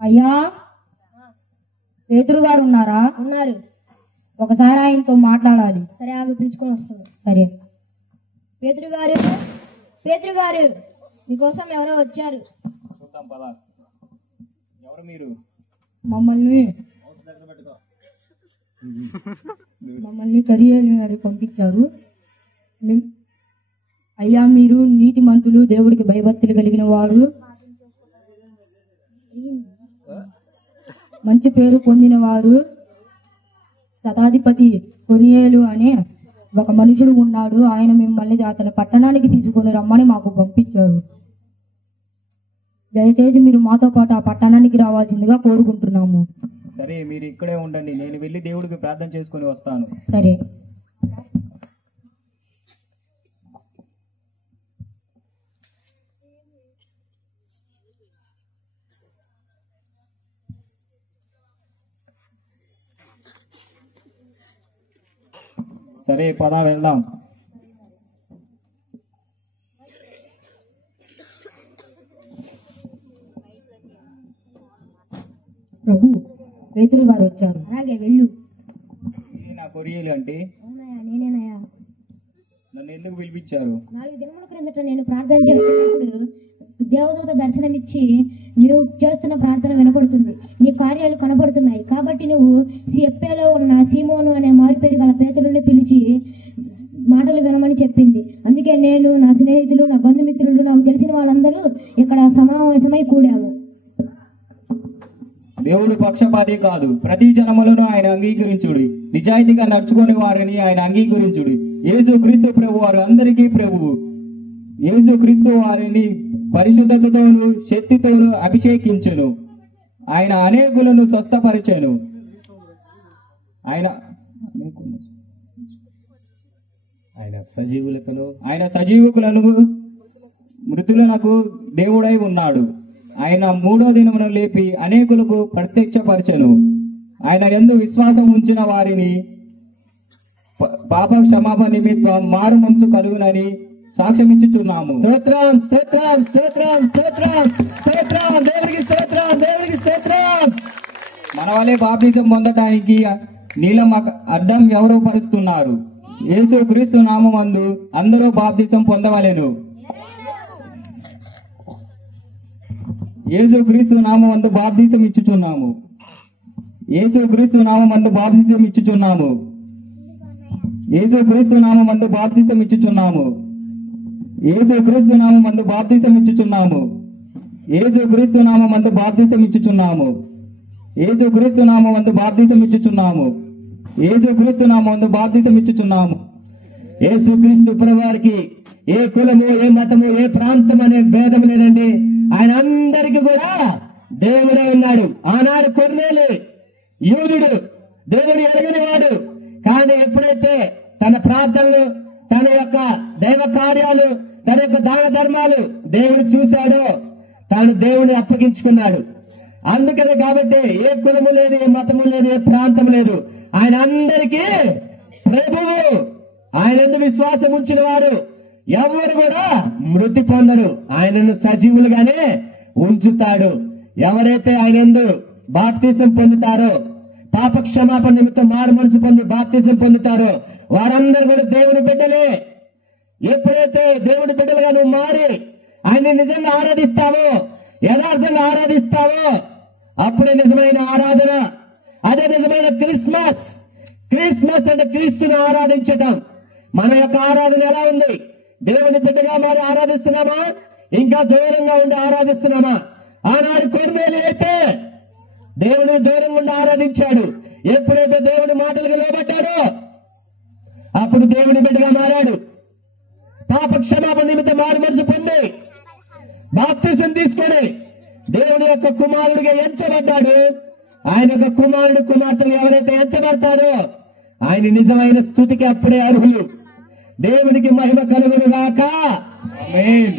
అయ్యా, పేతురు గారు ఉన్నారా? ఉన్నారు. ఒకసారి ఆయనతో మాట్లాడాలి. సరే, ఆమె పిలుచుకొని వస్తాను. సరే. పేతురు గారు, పేతురు గారు, మీకోసం ఎవరో వచ్చారు. ఎవరు మీరు? మమ్మల్ని కరియేలు గారు పంపించారు. అయ్యా, మీరు నీతిమంతులు, దేవుడికి భయభక్తులు కలిగిన వారు, మంచి పేరు పొందిన వారు. శతాధిపతి కొనియేలు అనే ఒక మనుషుడు ఉన్నాడు. ఆయన మిమ్మల్ని అతని పట్టణానికి తీసుకొని రమ్మని మాకు పంపించారు. దయచేసి మీరు మాతో పాటు ఆ పట్టణానికి రావాల్సిందిగా కోరుకుంటున్నాము. సరే, మీరు ఇక్కడే ఉండండి, నేను వెళ్ళి దేవుడికి ప్రార్థన చేసుకుని వస్తాను. సరే. సరే, పద వెళ్దాం. ప్రభు, పేతురు గారు వచ్చారు. అలాగే వెళ్ళు. నా కొరియలు అంటే అవునయ్యా, నేనేనయ్యా. నన్ను ఎందుకు పిలిపించారు? 4 దినముల క్రిందట నేను ప్రార్థన చేస్తున్నప్పుడు దేవదూత దర్శనమిచ్చి నువ్వు చేస్తున్న ప్రార్థన వినపడుతుంది, నీ కార్యాలు కనపడుతున్నాయి. కాబట్టి నువ్వు ఎప్పేలో ఉన్న సీమోను అనే మారుపేరు గల పేతురుని పిలిచి మాటలు వినమని చెప్పింది. అందుకే నేను, నా స్నేహితులు, నా బంధుమిత్రులు, నాకు తెలిసిన వాళ్ళందరూ ఇక్కడ సమావేశమై కూడాము. దేవుడు పక్షపాతి కాదు, ప్రతి జనములను ఆయన అంగీకరించుడు, నిజాయితీగా నడుచుకునే వారిని ఆయన అంగీకరించుడు. యేసు క్రీస్తు ప్రభు వారు అందరికీ ప్రభువు. యేసు క్రీస్తు వారిని పరిశుద్ధతతోను శక్తితోను అభిషేకించును. ఆయన అనేకులను స్వస్థపరిచెను. ఆయన సజీవుకులను మృతులకు దేవుడై ఉన్నాడు. ఆయన 3వ దినమున లేపి అనేకులకు ప్రత్యక్షపరచెను. ఆయన యందు విశ్వాసం ఉంచిన వారిని పాప క్షమాపణ నిమిత్తం మారు మనసు కలుగునని సాక్ష్యమిచ్చుచున్నాము. స్తోత్రం, స్తోత్రం, స్తోత్రం, స్తోత్రం, స్తోత్రం, దేవునికి స్తోత్రం, దేవునికి స్తోత్రం. మన వలె బాప్తిసం పొందటానికి నీలం అడ్డం ఎవరో పరుస్తున్నారు. యేసు క్రీస్తు నామమందు అందరూ బాప్తిసం పొందవలెను. యేసు క్రీస్తు నామమందు బాప్తిసం ఇచ్చుచున్నాము. యేసు క్రీస్తు నామమందు బాప్తిసం ఇచ్చుచున్నాము. యేసు క్రీస్తు నామమందు బాప్తిసం ఇచ్చుచున్నాము. యేసు క్రీస్తు నామమందు బాప్తిసం ఇచ్చుచున్నాము. యేసు క్రీస్తు నామమందు బాప్తిసం ఇచ్చుచున్నాము. యేసు క్రీస్తు నామమందు బాప్తిసం ఇచ్చుచున్నాము. యేసు క్రీస్తు నామమందు బాప్తిసం ఇచ్చుచున్నాము. యేసు క్రీస్తు ప్రభువారికి ఏ కులము, ఏ మతము, ఏ ప్రాంతం అనే భేదం లేదండి. ఆయన అందరికీ కూడా దేవుడే ఉన్నాడు. ఆనాడు కొర్నేలు యూదుడు, దేవుడు ఎరగని వాడు. కానీ ఎప్పుడైతే తన ప్రార్థనలు, తన యొక్క దైవ కార్యాలు, తన యొక్క దాన ధర్మాలు దేవుడు చూశాడో తాను దేవుని అప్పగించుకున్నాడు. అందుకనే కాబట్టి ఏ కులము లేదు, ఏ మతము లేదు, ఏ ప్రాంతం లేదు. ఆయన అందరికీ ప్రభువు. ఆయన యందు విశ్వాసం ఉంచిన వారు ఎవరు కూడా మృతి పొందరు. ఆయనను సజీవులుగానే ఉంచుతాడు. ఎవరైతే ఆయన యందు బాప్తిసం పొందుతారో, పాప క్షమాపణ నిమిత్తం మారు మనసు పొంది బాప్తిసం పొందుతారో వారందరూ కూడా దేవుని బిడ్డలే. ఎప్పుడైతే దేవుని బిడ్డలుగా నువ్వు మారి ఆయన్ని నిజంగా ఆరాధిస్తావో, యథార్థంగా ఆరాధిస్తావో, అప్పుడే నిజమైన ఆరాధన. అదే నిజమైన క్రిస్మస్. క్రిస్మస్ అంటే క్రీస్తుని ఆరాధించటం. మన యొక్క ఆరాధన ఎలా ఉంది? దేవుని బిడ్డగా మారి ఆరాధిస్తున్నామా, ఇంకా దూరంగా ఉండి ఆరాధిస్తున్నామా? ఆనాడు కొర్నేలు అయితే దేవుని దూరంగా ఉండి ఆరాధించాడు. ఎప్పుడైతే దేవుని మాటలకు లోబడ్డాడో అప్పుడు దేవుని బిడ్డగా మారాడు. పాప క్షమాపణ నిమిత్తం మారు మనసు పొంది బాప్తిసం తీసుకొని దేవుని యొక్క కుమారుడిగా ఎంచబడ్డాడు. ఆయన యొక్క కుమారుడు, కుమార్తెలు ఎవరైతే ఎంచబడతారో ఆయన నిజమైన స్తుతికి అప్పుడే అర్హులు. దేవునికి మహిమ కలుగును గాక. ఆమేన్.